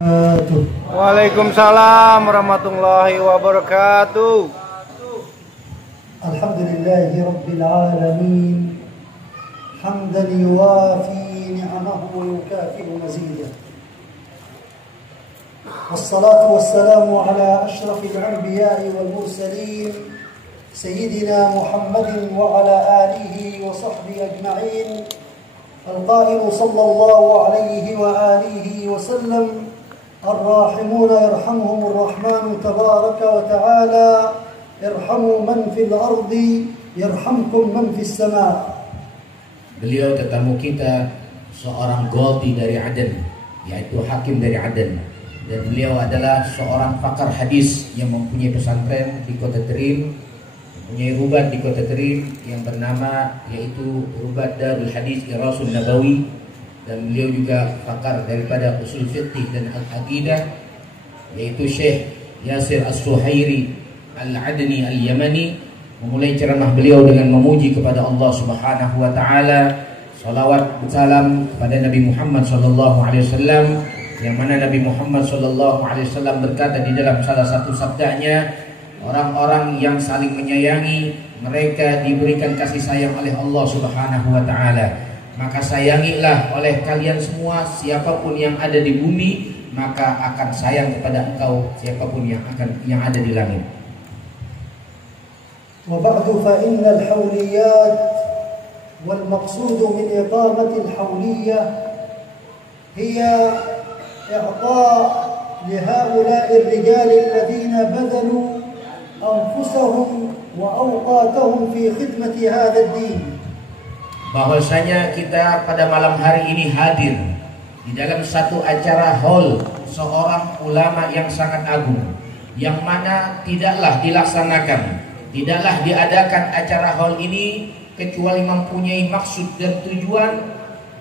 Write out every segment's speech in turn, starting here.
Waalaikumsalam warahmatullahi wabarakatuh. Alhamdulillahi rabbil alamin. Hamdan yuwafi ni'amahu wa yukafi'u mazidah. Wassalatu wassalamu ala ashrafil anbiya'i wal mursalin Sayyidina Muhammadin wa ala alihi wa sahbihi ajma'in. Al-qailu sallallahu alaihi wa alihi wa sallam, الراحمون يرحمهم الرحمن تبارك وتعالى ارحموا من في الأرض يرحمكم من في السماء. Beliau tetamu kita seorang qadhi dari Aden, yaitu hakim dari Aden, dan beliau adalah seorang pakar hadis yang mempunyai pesantren di Kota Terim, mempunyai rubat di Kota Terim yang bernama yaitu Rubat Darul Hadis Irasul Nabawi. Dan beliau juga pakar daripada usul fiqh dan al-aqidah, yaitu Syekh Yasir As-Suhairi Al-Adni Al-Yamani. Memulai ceramah beliau dengan memuji kepada Allah Subhanahu wa taala, salawat salam kepada Nabi Muhammad sallallahu alaihi wasallam, yang mana Nabi Muhammad sallallahu alaihi wasallam berkata di dalam salah satu sabdanya, orang-orang yang saling menyayangi mereka diberikan kasih sayang oleh Allah Subhanahu wa taala. Maka sayangilah oleh kalian semua siapapun yang ada di bumi, maka akan sayang kepada engkau siapapun yang ada di langit. Wa ba'du fa innal hawliyat wal maqsud min iqamati al hawliyah hiya i'ta' li ha'ula'i ar-rijal alladhina badalu anfusahum wa awqatahum fi khidmati hadha ad-din. Bahwasanya kita pada malam hari ini hadir di dalam satu acara hall seorang ulama yang sangat agung, yang mana tidaklah diadakan acara hall ini kecuali mempunyai maksud dan tujuan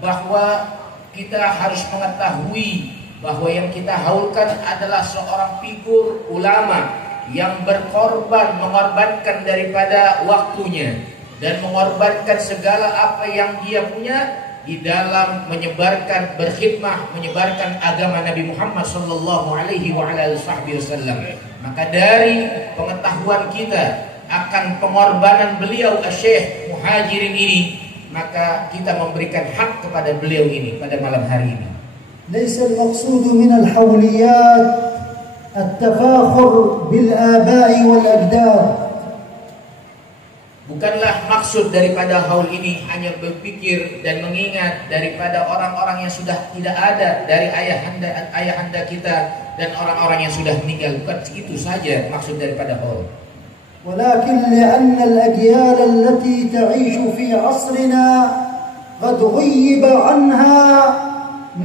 bahwa kita harus mengetahui bahwa yang kita haulkan adalah seorang figur ulama yang mengorbankan daripada waktunya dan mengorbankan segala apa yang dia punya di dalam berkhidmah, menyebarkan agama Nabi Muhammad sallallahu alaihi wasallam. Maka dari pengetahuan kita akan pengorbanan beliau Syekh Muhajirin ini, maka kita memberikan hak kepada beliau ini pada malam hari ini. Laisa al-maqsud min al-hawliyat at-tafakhur bil aba'i wal ajdad. Bukanlah maksud daripada haul ini hanya berpikir dan mengingat daripada orang-orang yang sudah tidak ada dari ayahanda kita dan orang-orang yang sudah meninggal. Bukan itu saja maksud daripada haul. Walakin li'anna al-ajyal allati ta'ishu fi 'asrina qad ghayyiba 'anha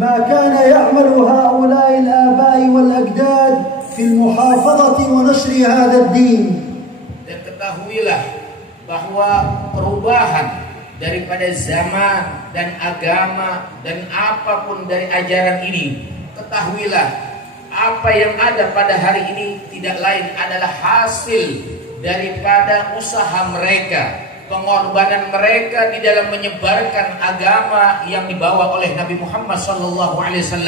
ma kana ya'malu ha'ula'i al-aba'i wal ajdad fi al-muhafazati wa nashri hadha ad-din. Dan ketahuilah bahwa perubahan daripada zaman dan agama dan apapun dari ajaran ini, ketahuilah apa yang ada pada hari ini tidak lain adalah hasil daripada usaha mereka, pengorbanan mereka di dalam menyebarkan agama yang dibawa oleh Nabi Muhammad SAW.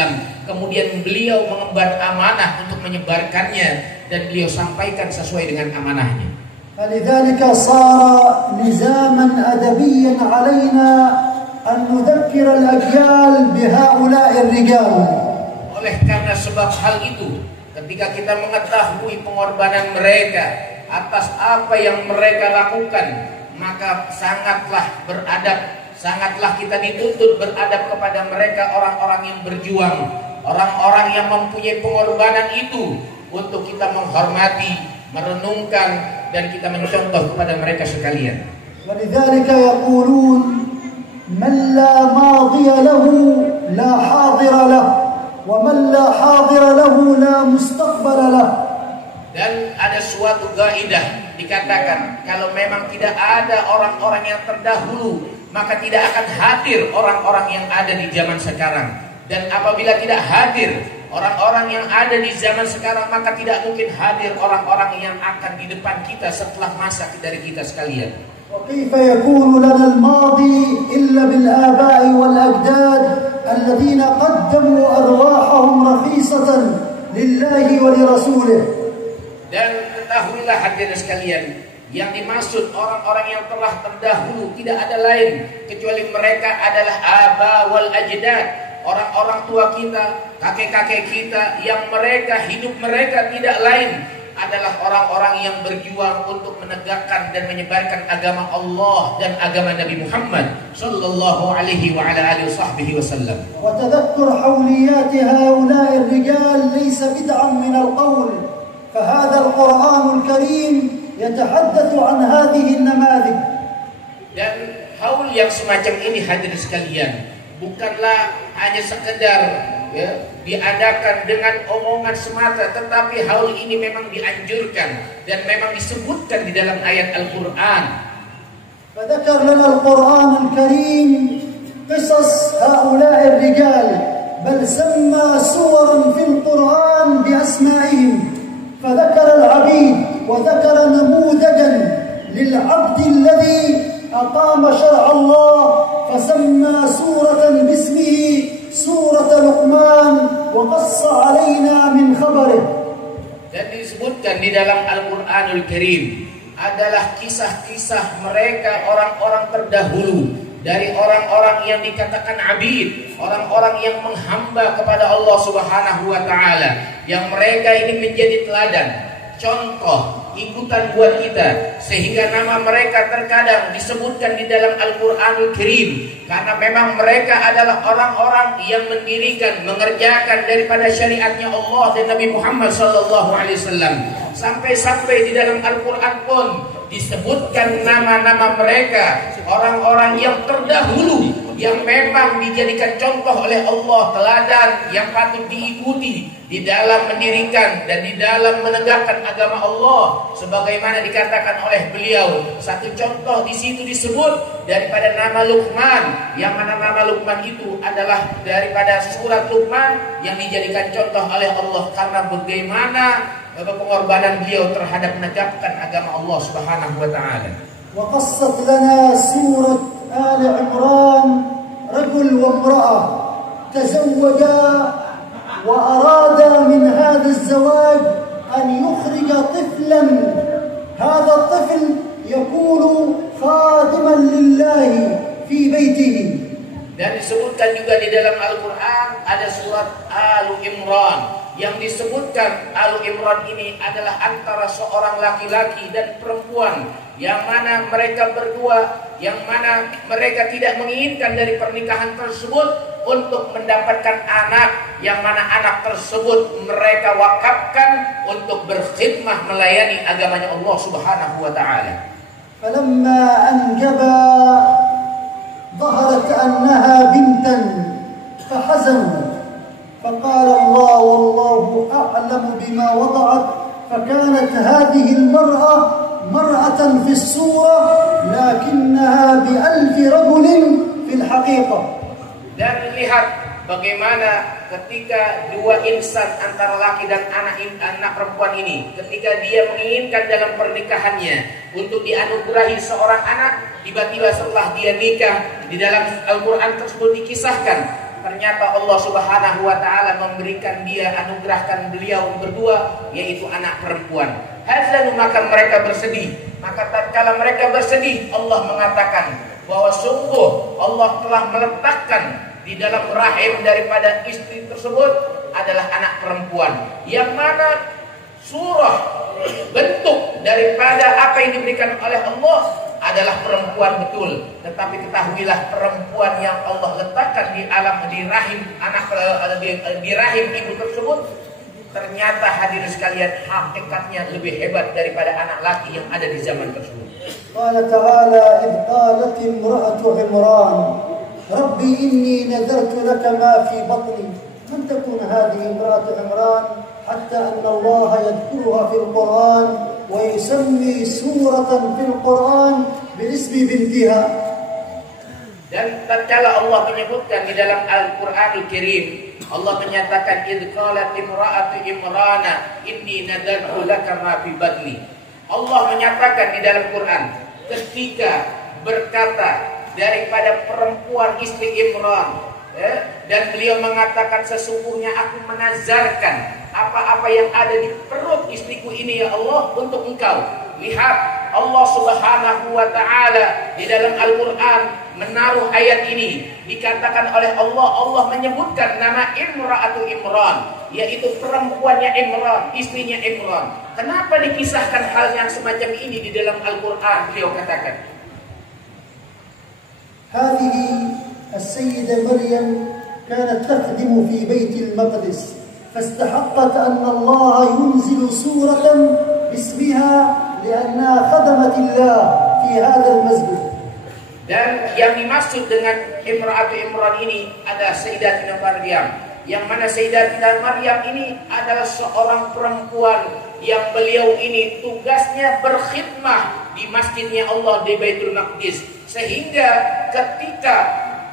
Kemudian beliau mengemban amanah untuk menyebarkannya dan beliau sampaikan sesuai dengan amanahnya. فلذلك صار لزاما أدبيا علينا أن نذكر الأجيال بهؤلاء الرجال. Oleh karena sebab hal itu, ketika kita mengetahui pengorbanan mereka atas apa yang mereka lakukan, maka sangatlah kita dituntut beradab kepada mereka, orang-orang yang berjuang, orang-orang yang mempunyai pengorbanan itu, untuk kita menghormati, merenungkan, dan kita mencontoh kepada mereka sekalian. ولذلك يقولون من لا ماضي له لا حاضر له ومن لا حاضر له لا مستقبل له. Dan ada suatu kaidah dikatakan, kalau memang tidak ada orang-orang yang terdahulu, maka tidak akan hadir orang-orang yang ada di zaman sekarang. Dan apabila tidak hadir orang-orang yang ada di zaman sekarang, maka tidak mungkin hadir orang-orang yang akan di depan kita setelah masa dari kita sekalian. وكيف يكون لنا الماضي إلا بالآباء والأجداد الذين قدموا أرواحهم رخيصة لله ولرسوله. Dan ketahuilah hadirin sekalian, yang dimaksud orang-orang yang telah terdahulu tidak ada lain kecuali mereka adalah aba wal ajdad, orang-orang tua kita, kakek-kakek kita, yang mereka hidup mereka tidak lain adalah orang-orang yang berjuang untuk menegakkan dan menyebarkan agama Allah dan agama Nabi Muhammad sallallahu alaihi wa ala alihi wasallam. وتذكر حوليات هؤلاء الرجال ليس بدعا من القول، فهذا القرآن الكريم يتحدث عن هذه النماذج. Dan haul yang semacam ini hadirin sekalian bukanlah hanya sekedar diadakan dengan omongan semata, tetapi haul ini memang dianjurkan dan memang disebutkan di dalam ayat Al-Quran. فذكر لنا القرآن الكريم قصص هؤلاء الرجال، بل سمى سورا في القرآن بأسمائهم، فذكر العبيد وذكر نموذجا للعبد الذي أقام شرع الله، فسمى سورة باسمه سورة لقمان وقص علينا من خبره. Dan disebutkan di dalam Al-Quranul Karim adalah kisah-kisah mereka orang-orang terdahulu, dari orang-orang yang dikatakan abid, orang-orang yang menghamba kepada Allah Subhanahu wa taala, yang mereka ini menjadi teladan, contoh, ikutan buat kita, sehingga nama mereka terkadang disebutkan di dalam Al-Quranul Karim karena memang mereka adalah orang-orang yang mendirikan, mengerjakan daripada syariatnya Allah dan Nabi Muhammad SAW. Sampai-sampai di dalam Al-Quran pun disebutkan nama-nama mereka, orang-orang yang terdahulu yang memang dijadikan contoh oleh Allah, teladan yang patut diikuti di dalam mendirikan dan di dalam menegakkan agama Allah, sebagaimana dikatakan oleh beliau. Satu contoh di situ disebut daripada nama Luqman, yang mana nama Luqman itu adalah daripada surat Luqman yang dijadikan contoh oleh Allah karena bagaimana pengorbanan beliau terhadap menegakkan agama Allah Subhanahu wa taala. وقصت لنا سورة آل عمران رجل وامرأة تزوجا وأرادا من هذا الزواج أن يخرج طفلا، هذا الطفل يكون خادما لله في بيته. Dan disebutkan juga di dalam Al-Quran ada surat Al Imran, yang disebutkan Al Imran ini adalah antara seorang laki-laki dan perempuan, yang mana mereka berdua, yang mana mereka tidak menginginkan dari pernikahan tersebut untuk mendapatkan anak, yang mana anak tersebut mereka wakafkan untuk berkhidmah melayani agamanya Allah Subhanahu wa taala. فلما أنجبا ظهرت أنها بنتا فحزنوا، فقال الله والله أعلم بما وضعت، فكانت هذه المرأة مرأة في الصورة لكنها بألف رجل في الحقيقة. Dan lihat bagaimana ketika dua insan antara laki dan anak perempuan ini, ketika dia menginginkan dalam pernikahannya untuk dianugerahi seorang anak, tiba-tiba setelah dia nikah, di dalam Al-Quran tersebut dikisahkan ternyata Allah Subhanahu wa taala memberikan dia, anugerahkan beliau berdua, yaitu anak perempuan. Hazanu, maka mereka bersedih. Maka tatkala mereka bersedih, Allah mengatakan bahwa sungguh Allah telah meletakkan di dalam rahim daripada istri tersebut adalah anak perempuan, yang mana surah bentuk daripada apa yang diberikan oleh Allah adalah perempuan betul. Tetapi ketahuilah, perempuan yang Allah letakkan di alam, di rahim anak, di rahim ibu tersebut, ternyata hadirin sekalian hakikatnya lebih hebat daripada anak laki yang ada di zaman tersebut. Qala ta'ala idh qalat imra'atu Imran Rabbi inni nadartu laka ma fi batni. Man takun hadhihi imra'atu Imran hatta anna Allah yadhkuruha fil Quran wa yusammi suratan fil Quran biismi bintiha. Dan tatkala Allah menyebutkan di dalam Al-Qur'anul Karim, Allah menyatakan idh qalat imra'atu Imrana inni nadartu laka ma fi batni. Allah menyatakan di dalam Quran ketika berkata daripada perempuan istri Imran, dan beliau mengatakan, sesungguhnya aku menazarkan apa-apa yang ada di perut istriku ini ya Allah untuk Engkau. Lihat, Allah Subhanahu wa Ta'ala di dalam Al-Quran menaruh ayat ini. Dikatakan oleh Allah, Allah menyebutkan nama Imra'atu Imran, yaitu perempuannya Imran, istrinya Imran. Kenapa dikisahkan hal yang semacam ini di dalam Al-Quran? Beliau katakan, هذه السيدة مريم كانت تخدم في بيت المقدس، فاستحقت أن الله ينزل سورة باسمها لأنها خدمت الله في هذا المسجد. Dan yang dimaksud dengan Imra'atu Imran ini adalah Sayyidatina Maryam, yang mana Sayyidatina Maryam ini adalah seorang perempuan yang beliau ini tugasnya berkhidmah di masjidnya Allah di Baitul Maqdis, sehingga ketika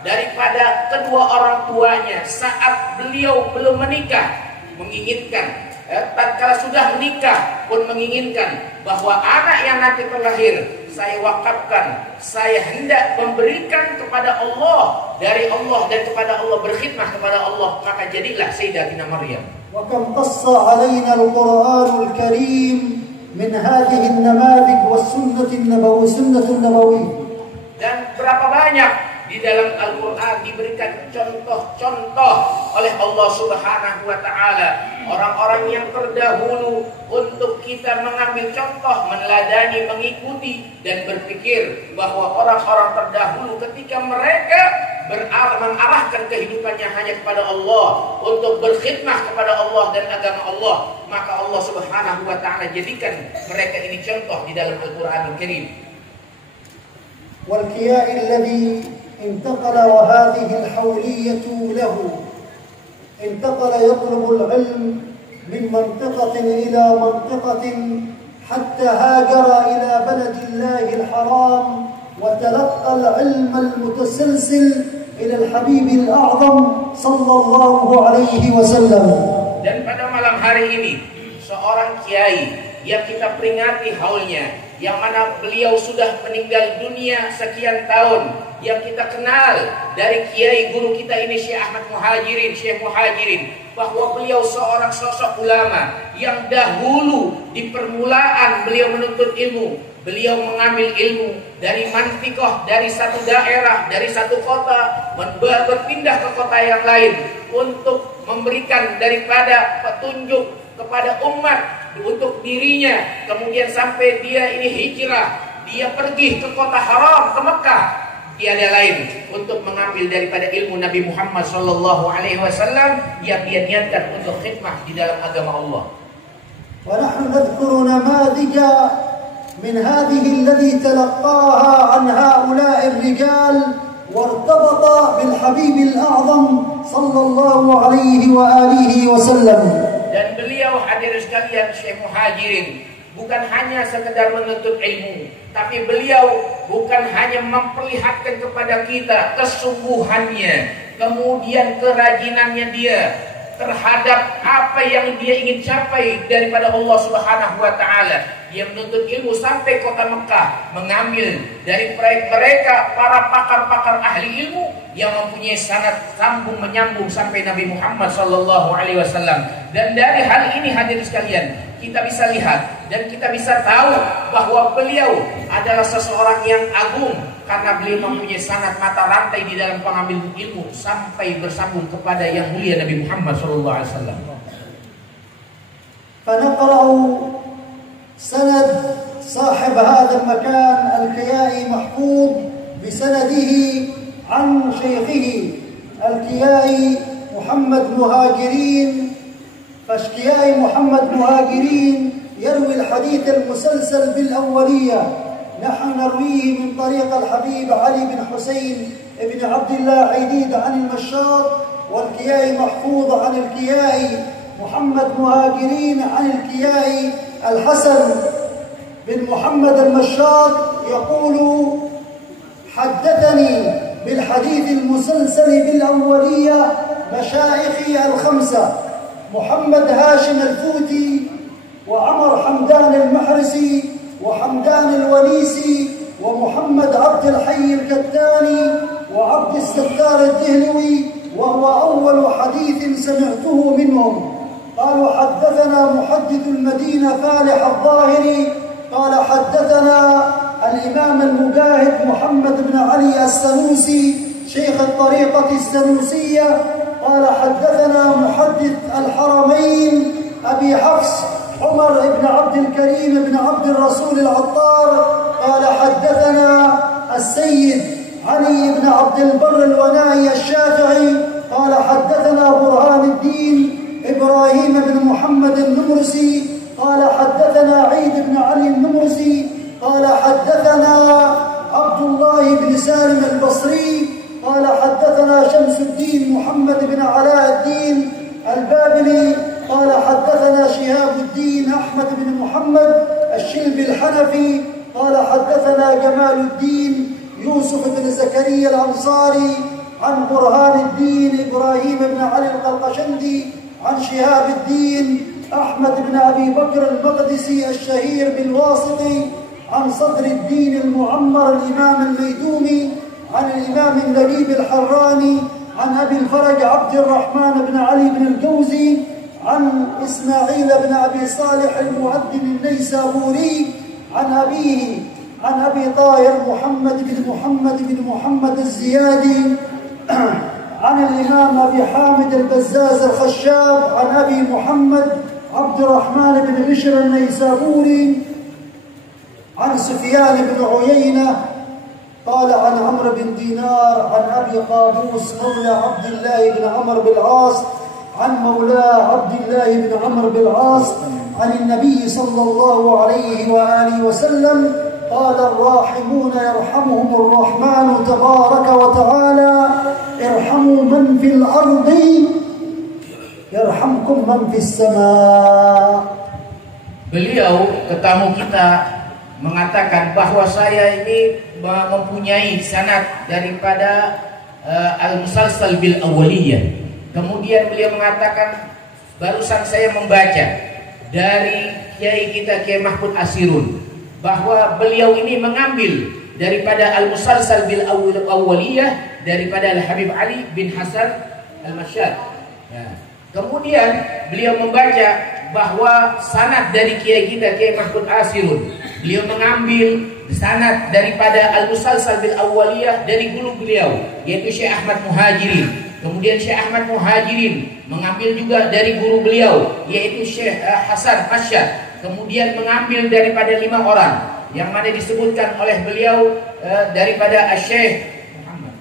daripada kedua orang tuanya saat beliau belum menikah menginginkan, tatkala sudah menikah pun menginginkan bahwa anak yang nanti terlahir saya wakafkan, saya hendak memberikan kepada Allah, dari Allah dan kepada Allah, berkhidmah kepada Allah, maka jadilah Sayyidatina Maryam. وكم قص علينا القرآن الكريم من هذه النماذج والسنة النبوية. Dan berapa banyak di dalam Al-Quran diberikan contoh-contoh oleh Allah Subhanahu wa Ta'ala, orang-orang yang terdahulu untuk kita mengambil contoh, meneladani, mengikuti, dan berpikir bahwa orang-orang terdahulu ketika mereka mengarahkan kehidupannya hanya kepada Allah, untuk berkhidmah kepada Allah dan agama Allah, maka Allah Subhanahu wa Ta'ala jadikan mereka ini contoh di dalam Al-Quranul Karim. والكياء الذي انتقل وهذه الحولية له انتقل يطلب العلم من منطقة إلى منطقة حتى هاجر إلى بلد الله الحرام وتلقى العلم المتسلسل إلى الحبيب الأعظم صلى الله عليه وسلم. Dan pada malam hari ini seorang kiai yang kita peringati haulnya, yang mana beliau sudah meninggal dunia sekian tahun, yang kita kenal dari kiai guru kita ini Syekh Ahmad Muhajirin, Syekh Muhajirin, bahwa beliau seorang sosok ulama yang dahulu di permulaan beliau menuntut ilmu, beliau mengambil ilmu dari mantikoh, dari satu daerah, dari satu kota, berpindah ke kota yang lain untuk memberikan daripada petunjuk kepada umat untuk dirinya, kemudian sampai dia ini hijrah, dia pergi ke kota haram, ke Mekah, tiada lain untuk mengambil daripada ilmu Nabi Muhammad sallallahu alaihi wasallam yang dia niatkan untuk khidmah di dalam agama Allah. Wa nahnu nadhkuru namadhija min hadhihi allati talaqaha an haula'i ar-rijal wartabata bil habib al-a'zam sallallahu alaihi wa alihi wasallam. Dan beliau hadirin sekalian, Syekh Muhajirin bukan hanya sekedar menuntut ilmu, tapi beliau bukan hanya memperlihatkan kepada kita kesungguhannya, kemudian kerajinannya dia terhadap apa yang dia ingin capai daripada Allah Subhanahu wa Ta'ala. Dia menuntut ilmu sampai kota Mekah, mengambil dari mereka para pakar-pakar ahli ilmu yang mempunyai sanad sambung menyambung sampai Nabi Muhammad sallallahu alaihi wasallam. Dan dari hal ini hadirin sekalian, kita bisa lihat dan kita bisa tahu bahwa beliau adalah seseorang yang agung karena beliau mempunyai sanad mata rantai di dalam pengambil ilmu sampai bersambung kepada yang mulia Nabi Muhammad sallallahu alaihi wasallam. فنقرأ سند صاحب هذا المكان الكيائي محفوظ بسنده عن شيخه الكيائي محمد مهاجرين. فالكيائي محمد مهاجرين يروي الحديث المسلسل بالأولية، نحن نرويه من طريق الحبيب علي بن حسين بن عبد الله عيديد عن المشاط، والكيائي محفوظ عن الكيائي محمد مهاجرين عن الكيائي الحسن بن محمد المشاط يقول: حدثني بالحديث المسلسل بالأولية مشايخي الخمسة محمد هاشم الفوتي وعمر حمدان المحرسي وحمدان الونيسي ومحمد عبد الحي الكتاني وعبد الستار الدهلوي، وهو أول حديث سمعته منهم. قالوا حدثنا محدث المدينة فالح الظاهري قال حدثنا الإمام المجاهد محمد بن علي السنوسي شيخ الطريقة السنوسية قال حدثنا محدث الحرمين أبي حفص عمر بن عبد الكريم بن عبد الرسول العطار قال حدثنا السيد علي بن عبد البر الونائي الشافعي قال حدثنا برهان الدين إبراهيم بن محمد النمرسي قال حدثنا عيد بن علي النمرسي قال حدثنا عبد الله بن سالم البصري قال حدثنا شمس الدين محمد بن علاء الدين البابلي قال حدثنا شهاب الدين أحمد بن محمد الشلبي الحنفي قال حدثنا جمال الدين يوسف بن زكريا الأنصاري عن برهان الدين إبراهيم بن علي القلقشندي عن شهاب الدين أحمد بن أبي بكر المقدسي الشهير بالواسطي عن صدر الدين المعمر الإمام الميدومي عن الإمام اللبيب الحراني عن أبي الفرج عبد الرحمن بن علي بن الجوزي عن إسماعيل بن أبي صالح المؤذن النيسابوري عن أبيه عن أبي طاهر محمد بن محمد الزيادي عن الإمام أبي حامد البزاز الخشاب عن أبي محمد عبد الرحمن بن بشر النيسابوري عن سفيان بن عيينة قال عن عمرو بن دينار عن أبي قابوس مولى عبد الله بن عمرو بن العاص عن مولاه عبد الله بن عمرو بن العاص عن النبي صلى الله عليه وآله وسلم قال الراحمون يرحمهم الرحمن تبارك وتعالى ارحموا من في الأرض يرحمكم من في السماء. Beliau, tetamu kita, mengatakan bahwa saya ini mempunyai sanad daripada al-musalsal bil awaliyah. Kemudian beliau mengatakan barusan saya membaca dari kiai kita Kiai Mahmud Asirun bahwa beliau ini mengambil daripada al-musalsal bil awaliyah daripada Al-Habib Ali bin Hasan Al-Masyad. Nah, kemudian beliau membaca bahwa sanad dari kiai kita Kiai Mahmud Asirun, beliau mengambil sanad daripada al-musalsal bil awaliyah dari guru beliau yaitu Syekh Ahmad Muhajirin. Kemudian Syekh Ahmad Muhajirin mengambil juga dari guru beliau yaitu Syekh Hasan Masyad. Kemudian mengambil daripada 5 orang yang mana disebutkan oleh beliau daripada Syekh Muhammad.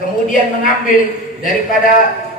Kemudian mengambil daripada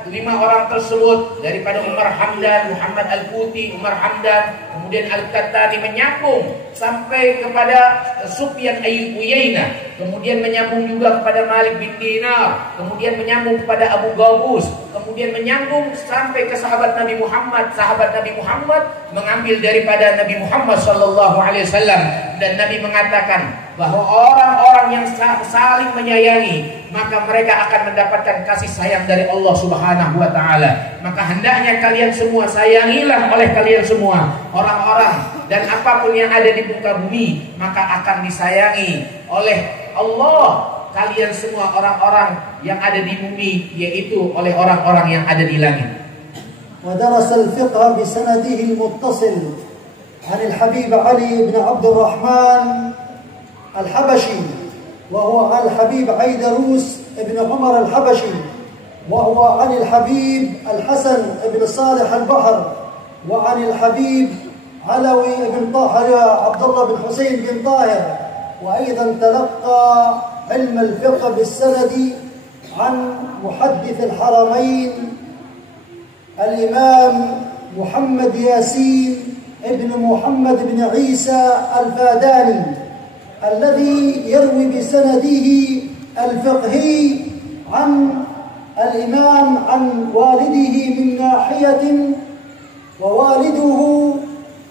5 orang tersebut daripada Umar Hamdan, Muhammad Al-Quti, Umar Hamdan, kemudian Al-Qattani menyambung sampai kepada Sufyan Uyayna, kemudian menyambung juga kepada Malik bin Dinar, kemudian menyambung kepada Abu Ghabus, kemudian menyambung sampai ke sahabat Nabi Muhammad. Sahabat Nabi Muhammad mengambil daripada Nabi Muhammad sallallahu alaihi wasallam, dan Nabi mengatakan bahwa orang-orang yang saling menyayangi maka mereka akan mendapatkan kasih sayang dari Allah Subhanahu wa taala. Maka hendaknya kalian semua sayangilah oleh kalian semua orang-orang, dan apapun yang ada di muka bumi maka akan disayangi oleh Allah kalian semua orang-orang yang ada di bumi, yaitu oleh orang-orang yang ada di langit. ودرس الفقه بسنده المتصل عن الحبيب علي بن عبد الرحمن الحبشي، وهو عن الحبيب عيدروس بن عمر الحبشي، وهو عن الحبيب الحسن بن صالح البحر، وعن الحبيب علوي بن طاهر عبد الله بن حسين بن طاهر. وأيضا تلقى علم الفقه بالسند عن محدث الحرمين الإمام محمد ياسين ابن محمد بن عيسى الفاداني، الذي يروي بسنده الفقهي عن الإمام عن والده من ناحية، ووالده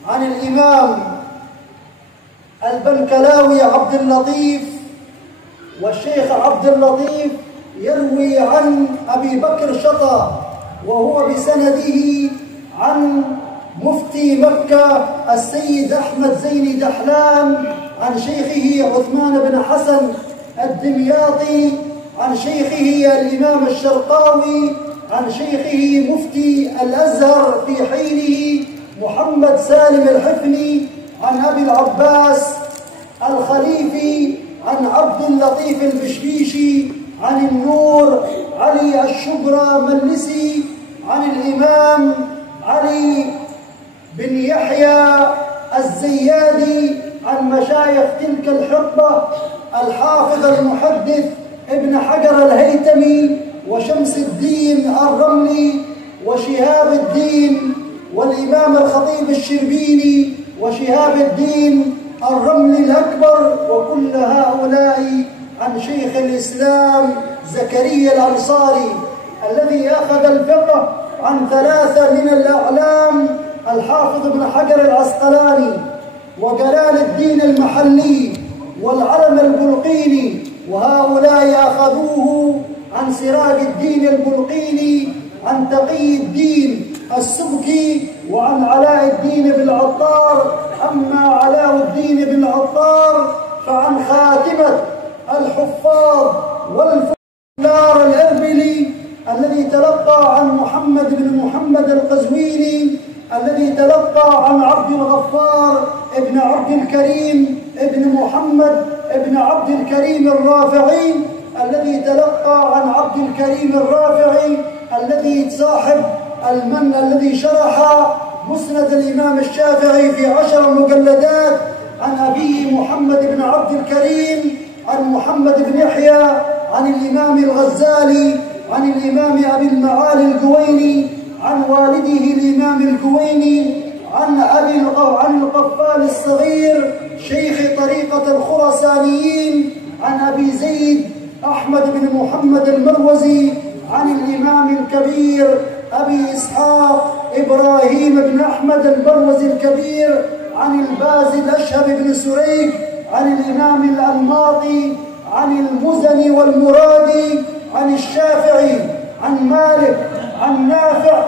عن الإمام البنكلاوي عبد اللطيف، والشيخ عبد اللطيف يروي عن أبي بكر شطى وهو بسنده عن مفتي مكة السيد أحمد زيني دحلان، عن شيخه عثمان بن حسن الدمياطي، عن شيخه الإمام الشرقاوي، عن شيخه مفتي الأزهر في حينه محمد سالم الحفني، عن أبي العباس الخليفي، عن عبد اللطيف البشبيشي، عن النور علي الشبرى ملسي، عن الإمام علي بن يحيى الزيادي، عن مشايخ تلك الحقبة الحافظ المحدث ابن حجر الهيثمي وشمس الدين الرملي وشهاب الدين والإمام الخطيب الشربيني وشهاب الدين الرملي الأكبر، وكل هؤلاء عن شيخ الإسلام زكريا الأنصاري الذي أخذ الفقه عن 3 من الأعلام: الحافظ ابن حجر العسقلاني وجلال الدين المحلي والعلم البلقيني، وهؤلاء أخذوه عن سراج الدين البلقيني، عن تقي الدين السبكي، وعن علاء الدين بن العطار. أما علاء الدين بن العطار فعن خاتمة الحفاظ والفقار الأربلي الذي تلقى عن محمد بن محمد القزويني، الذي تلقى عن عبد الغفار ابن عبد الكريم ابن محمد ابن عبد الكريم الرافعي، الذي تلقى عن عبد الكريم الرافعي الذي صاحب الذي شرح مسند الإمام الشافعي في 10 مجلدات، عن أبيه محمد بن عبد الكريم، عن محمد بن يحيى، عن الإمام الغزالي، عن الإمام أبي المعالي الجويني، عن والده الإمام الجويني، عن القفال الصغير شيخ طريقة الخراسانيين، عن أبي زيد أحمد بن محمد المروزي، عن الإمام الكبير أبي إسحاق إبراهيم بن أحمد المروزي الكبير، عن البازي الأشهب بن سريج، عن الإمام الأنماطي، عن المزني والمرادي، عن الشافعي، عن مالك، عن نافع.